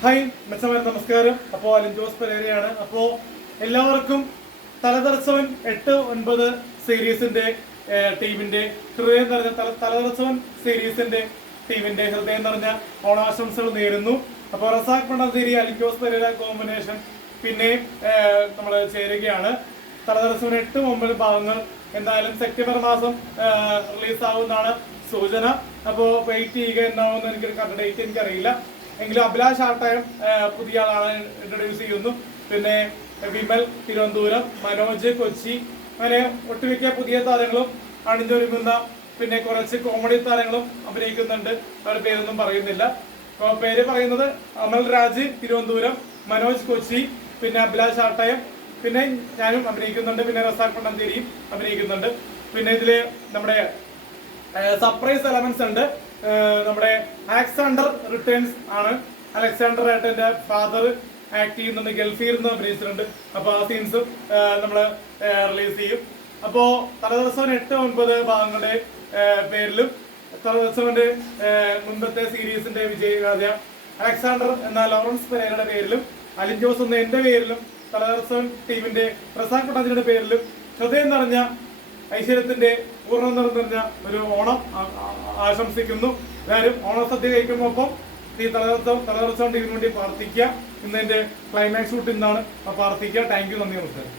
Hi മെച്ചമാരെ നമസ്കാരം. അപ്പോൾ അലിൻ ജോസ് പെരേരയാണ്. അപ്പോൾ എല്ലാവർക്കും തലതെറിച്ചവൻ 8-9 സീരീസിന്റെ ടീമിന്റെ ഹൃദയം നിറഞ്ഞ തലതെറിച്ചവൻ സീരീസിന്റെ ടീമിന്റെ ഹൃദയം നിറഞ്ഞ ഓണാശംസകൾ നേരുന്നു. അപ്പോൾ റസാഖ് പണ്ടാഞ്ചേരി അലിൻ ജോസ് പെരേര കോമ്പിനേഷൻ പിന്നെ നമ്മൾ ചേരുകയാണ്. തലതെറിച്ചവൻ 8-9 ഭാഗങ്ങൾ എന്തായാലും സെപ്റ്റംബർ മാസം റിലീസാവുന്നതാണ് സൂചന. അപ്പോൾ വെയിറ്റ് ചെയ്യുക എന്നാവുന്ന എനിക്ക് കറക്റ്റ് ഡേറ്റ് എനിക്കറിയില്ല. എങ്കിലും അഭിലാഷ് ആട്ടയം പുതിയ ആളാണ് ഇൻട്രൊഡ്യൂസ് ചെയ്യുന്നു. പിന്നെ വിമൽ തിരുവനന്തപുരം, മനോജ് കൊച്ചി, അങ്ങനെ ഒട്ടുമിക്ക പുതിയ താരങ്ങളും അണിഞ്ഞൊരുങ്ങുന്ന പിന്നെ കുറച്ച് കോമഡി താരങ്ങളും അഭിനയിക്കുന്നുണ്ട്. അവരുടെ പേരൊന്നും പറയുന്നില്ല. പേര് പറയുന്നത് അമൽ രാജ് തിരുവനന്തപുരം, മനോജ് കൊച്ചി, പിന്നെ അഭിലാഷ് ആട്ടയം, പിന്നെ ഞാനും അഭിനയിക്കുന്നുണ്ട്. പിന്നെ റസാഖ് പണ്ടാഞ്ചേരിയും അഭിനയിക്കുന്നുണ്ട്. പിന്നെ ഇതില് നമ്മുടെ സർപ്രൈസ് എലമെന്റ്സ് ഉണ്ട്. നമ്മുടെ അലക്സാണ്ടർ റിട്ടേൺസ് ആണ്. അലക്സാണ്ടർ ഏട്ടന്റെ ഫാദർ ആക്ട് ചെയ്യുന്നുണ്ട്. ഗൾഫിൽ നിന്ന് അഭിനയിച്ചിട്ടുണ്ട്. അപ്പൊ ആ സീൻസും നമ്മള് റിലീസ് ചെയ്യും. അപ്പോ തലദിവസം 8-9 ഭാഗങ്ങളുടെ പേരിലും തലദിവസന്റെ മുൻപത്തെ സീരീസിന്റെ വിജയഗാഥ അലക്സാണ്ടർ എന്ന ലോറൻസ് പെരേരയുടെ പേരിലും അലിൻ ജോസ് എന്ന എന്റെ പേരിലും തലദിവസം ടീമിന്റെ റസാഖ് പണ്ടാഞ്ചേരിയുടെ പേരിലും ഹൃദയം നിറഞ്ഞ ഐശ്വര്യത്തിന്റെ പൂർണ്ണ നിറഞ്ഞ ഒരു ഓണം ആശംസിക്കുന്നു. എല്ലാവരും ഓണസദ്യ കഴിക്കുമ്പോൾ ഈ തലദിവസം ടീമിന് വേണ്ടി പ്രാർത്ഥിക്കുക. ഇന്ന് എന്റെ ക്ലൈമാക്സ് ഷൂട്ട് ഇന്നാണ്. പ്രാർത്ഥിക്കുക. താങ്ക് യു, നന്ദി, നമസ്കാരം.